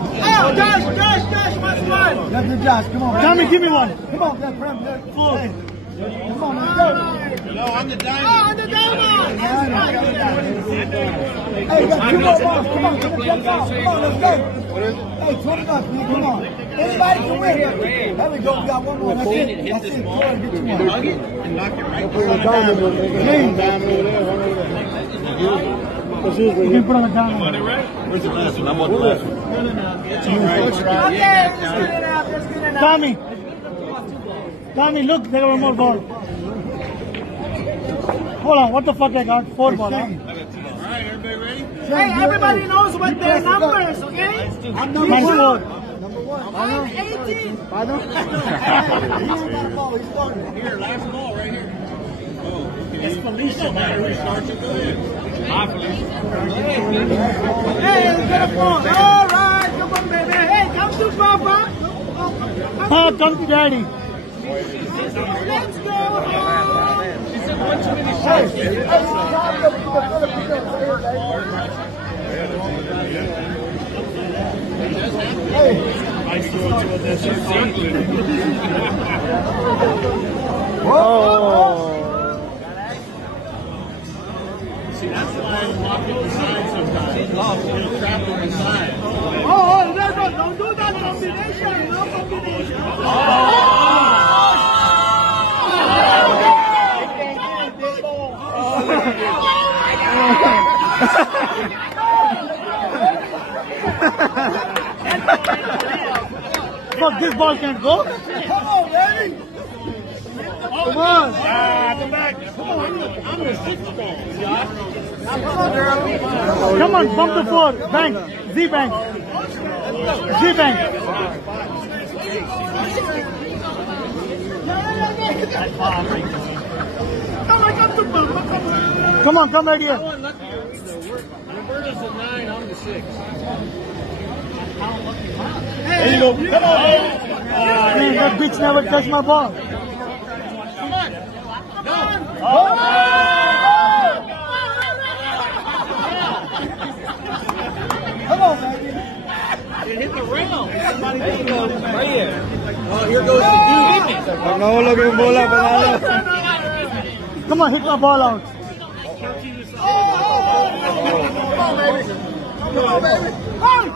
Oh, Josh, what's one? That's good, Josh. Come on. Tommy, give me one. Come on, that's Prem. Full. Hey. Come on, let's go. No, I'm the diamond. Oh, I'm the diamond. Hey, we got 2 more balls. Come on, let's jump off. Come on, let's go. Hey, 20 bucks, man. Come on. Anybody can win. There we go. We got 1 more. That's it. That's it. Go ahead and get 2 more. Hug it and knock it right. Put a diamond over there. You can put on a diamond. Where's the last one? I want the last one. No. It's all right. Tommy, look, there are one more ball. Hold on, what the fuck I got? 4 balls. Huh? All right, everybody ready? Hey, everybody knows what their numbers, okay? I'm number Mine's 1. 4. Number 1. I'm 18. I know. He ain't got a ball. He's starting. Here, last ball right here. Oh, it's Felicia. No matter who starts it, go ahead. Hi, Felicia. Hey, get a ball. All right, come on, baby. Hey, come to Papa. Ah, come to Daddy. Let's go. See, that's why I walk inside sometimes. You'll trap her inside. Oh, no, don't do that combination. No combination. Fuck, this ball can't go. Come on, baby. Come on. Come back. Come on, I'm the 6th ball. Come on, girl. Come on, bump the 4. Bank. Z bank. Z bank. Come on, come right here. Roberta's the 9, I'm the 6. There you go. Come on. Man, that bitch never touched my ball. Come on. Go. Come on, baby. It hit the rail. Somebody right here. Oh, here goes the dude. No, look at bola. Come on, hit my ball out. Come on, baby. Come on, baby. Hey!